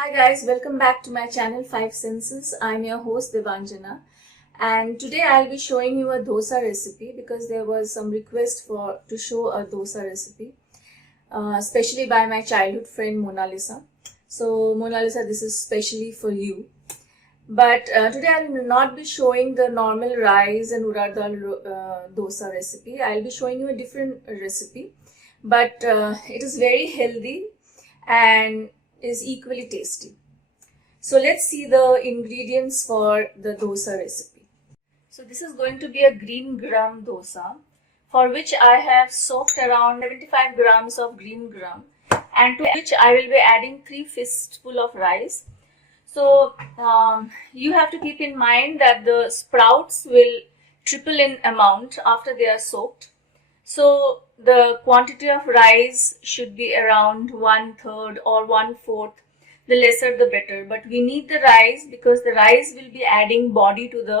Hi guys, welcome back to my channel 5 Senses. I'm your host Devanjana, and today I'll be showing you a dosa recipe because there was some request to show a dosa recipe, especially by my childhood friend Mona Lisa. So Mona Lisa, this is specially for you. But today I will not be showing the normal rice and urad dal dosa recipe. I'll be showing you a different recipe, but it is very healthy and is equally tasty. So let's see the ingredients for the dosa recipe. So this is going to be a green gram dosa, for which I have soaked around 75 grams of green gram, and to which I will be adding 3 fistful of rice. So you have to keep in mind that the sprouts will triple in amount after they are soaked. So the quantity of rice should be around 1/3 or 1/4. The lesser the better. But we need the rice because the rice will be adding body to the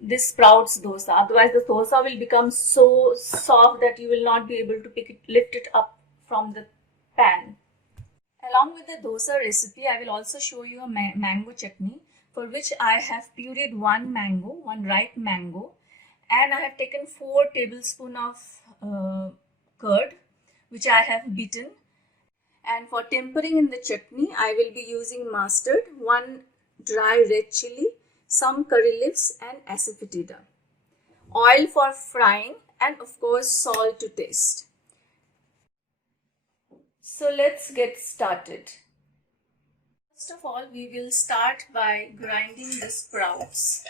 this sprouts dosa. Otherwise the dosa will become so soft that you will not be able to lift it up from the pan. Along with the dosa recipe, I will also show you a mango chutney, for which I have pureed one ripe mango, and I have taken 4 tablespoons of curd, which I have beaten. And for tempering in the chutney, I will be using mustard, 1 dry red chili, some curry leaves, and asafoetida. Oil for frying, and of course salt to taste. So let's get started. First of all, we will start by grinding the sprouts.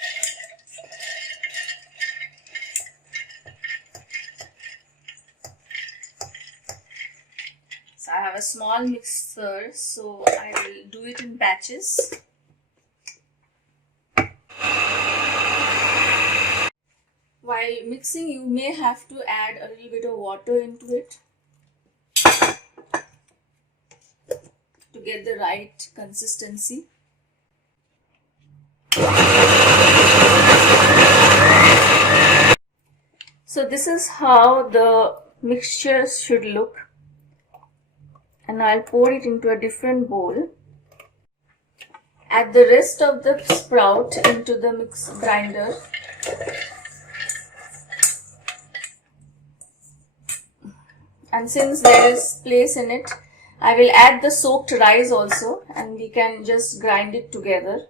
So I have a small mixer, so I will do it in batches. While mixing, you may have to add a little bit of water into it to get the right consistency. So this is how the mixture should look. And I'll pour it into a different bowl. Add the rest of the sprout into the mix grinder. And since there is place in it, I will add the soaked rice also, and we can just grind it together.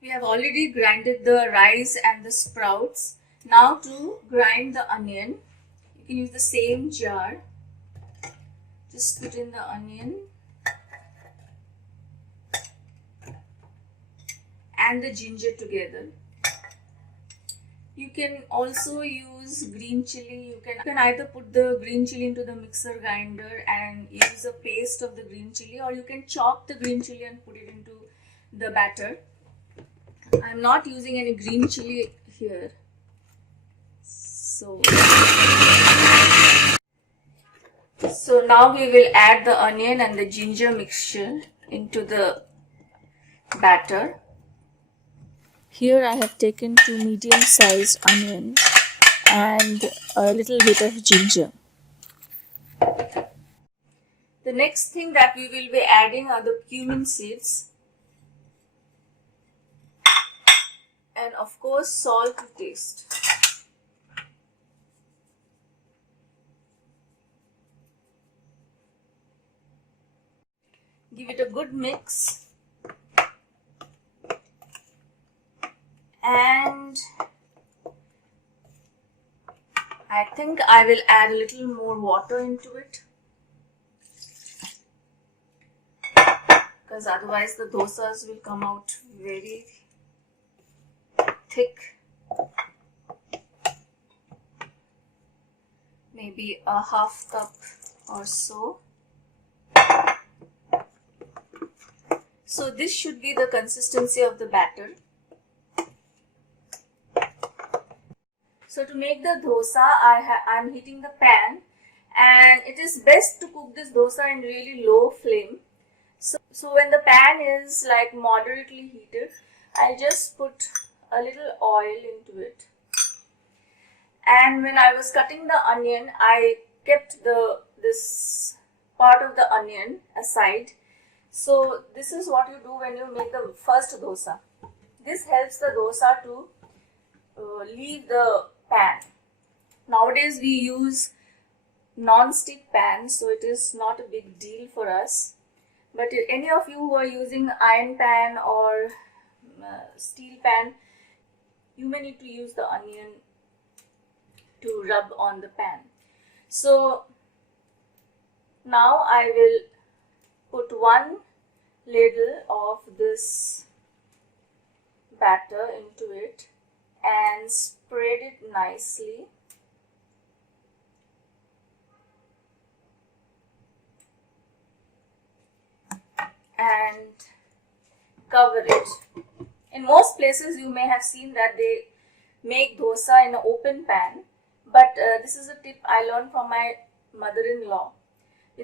We have already grinded the rice and the sprouts. Now to grind the onion, you can use the same jar. Just put in the onion and the ginger together. You can also use green chili. You can either put the green chili into the mixer grinder and use a paste of the green chili, or you can chop the green chili and put it into the batter. I'm not using any green chili here. So now we will add the onion and the ginger mixture into the batter. Here I have taken 2 medium-sized onions and a little bit of ginger. The next thing that we will be adding are the cumin seeds. And of course salt to taste. Give it a good mix. And I think I will add a little more water into it, because otherwise the dosas will come out very thick. Maybe a half cup or so. So this should be the consistency of the batter. So to make the dosa, I'm heating the pan, and it is best to cook this dosa in really low flame. So when the pan is like moderately heated, I'll just put a little oil into it. And when I was cutting the onion, I kept this part of the onion aside. So this is what you do when you make the first dosa. This helps the dosa to leave the pan. Nowadays we use non-stick pans, so it is not a big deal for us. But if any of you who are using iron pan or steel pan, you may need to use the onion to rub on the pan. So now I will put one ladle of this batter into it and spread it nicely. And cover it. In most places you may have seen that they make dosa in an open pan, but this is a tip I learned from my mother-in-law.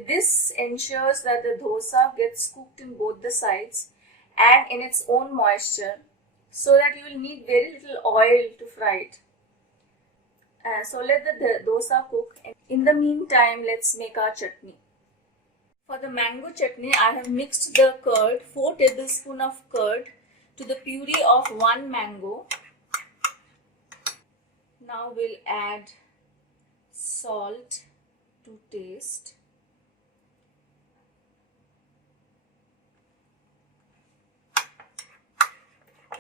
This ensures that the dosa gets cooked in both the sides and in its own moisture, so that you will need very little oil to fry it. So let the dosa cook. In the meantime, let's make our chutney. For the mango chutney, I have mixed the curd, 4 tablespoons of curd, to the puree of 1 mango. Now we'll add salt to taste.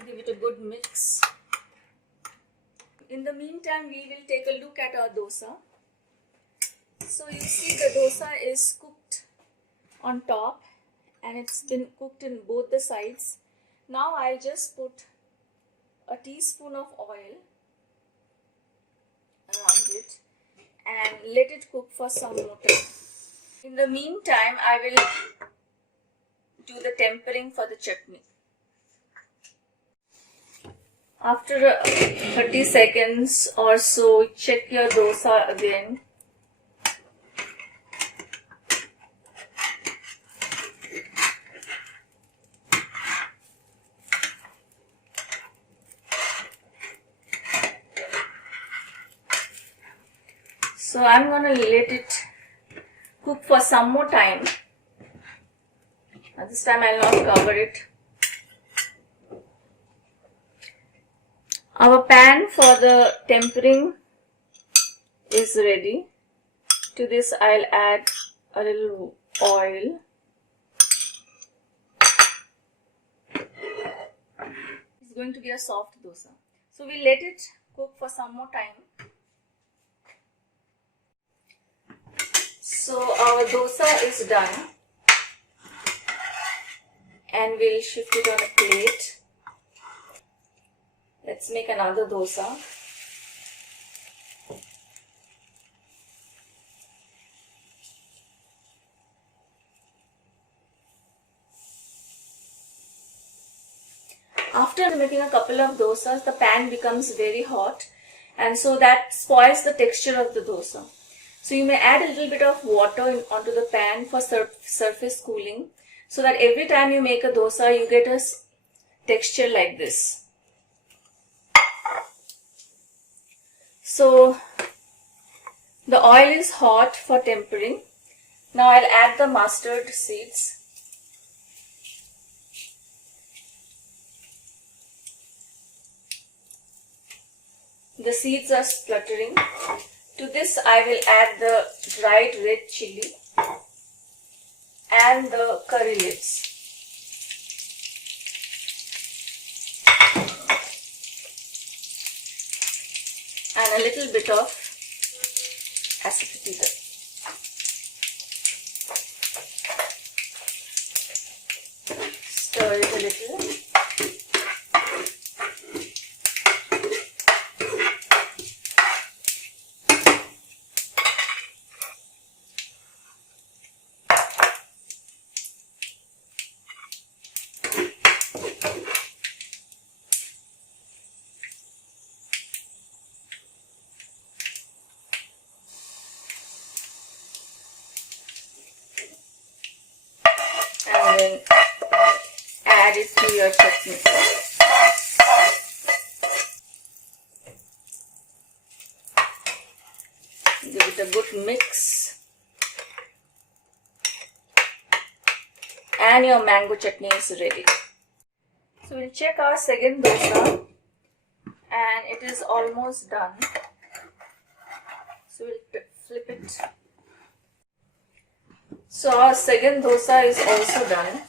Give it a good mix. In the meantime, we will take a look at our dosa. So you see the dosa is cooked on top and it's been cooked in both the sides. Now I'll just put a teaspoon of oil around it and let it cook for some more time. In the meantime, I will do the tempering for the chutney. After 30 seconds or so, check your dosa again. So I'm going to let it cook for some more time. This time I'll not cover it. Our pan for the tempering is ready. To this I'll add a little oil. It's going to be a soft dosa. So we'll let it cook for some more time. So our dosa is done, and we'll shift it on a plate. Let's make another dosa. After making a couple of dosas, the pan becomes very hot, and so that spoils the texture of the dosa. So you may add a little bit of water onto the pan for surface cooling, so that every time you make a dosa, you get a texture like this. So the oil is hot for tempering. Now I'll add the mustard seeds. The seeds are spluttering. To this I will add the dried red chili and the curry leaves. And a little bit of asafoetida. Stir it a little. your chutney. Give it a good mix. And your mango chutney is ready. So we'll check our second dosa, and it is almost done. So we'll flip it. So our second dosa is also done,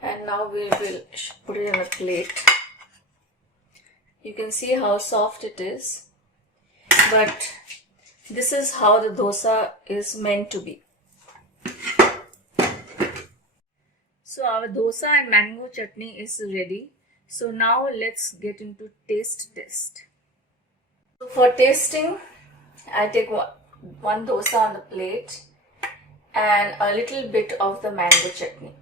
and now we will put it in a plate. You can see how soft it is, but this is how the dosa is meant to be. So our dosa and mango chutney is ready. So now let's get into taste test. So for tasting, I take one dosa on the plate and a little bit of the mango chutney.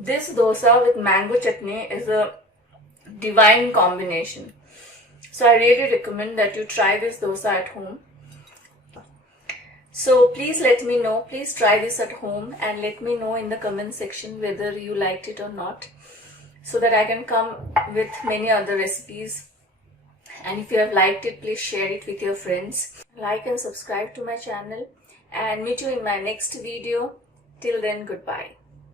This dosa with mango chutney is a divine combination. So I really recommend that you try this dosa at home. So please let me know, please try this at home and let me know in the comment section whether you liked it or not, so that I can come with many other recipes. And if you have liked it, please share it with your friends. Like and subscribe to my channel, and meet you in my next video. Till then, goodbye.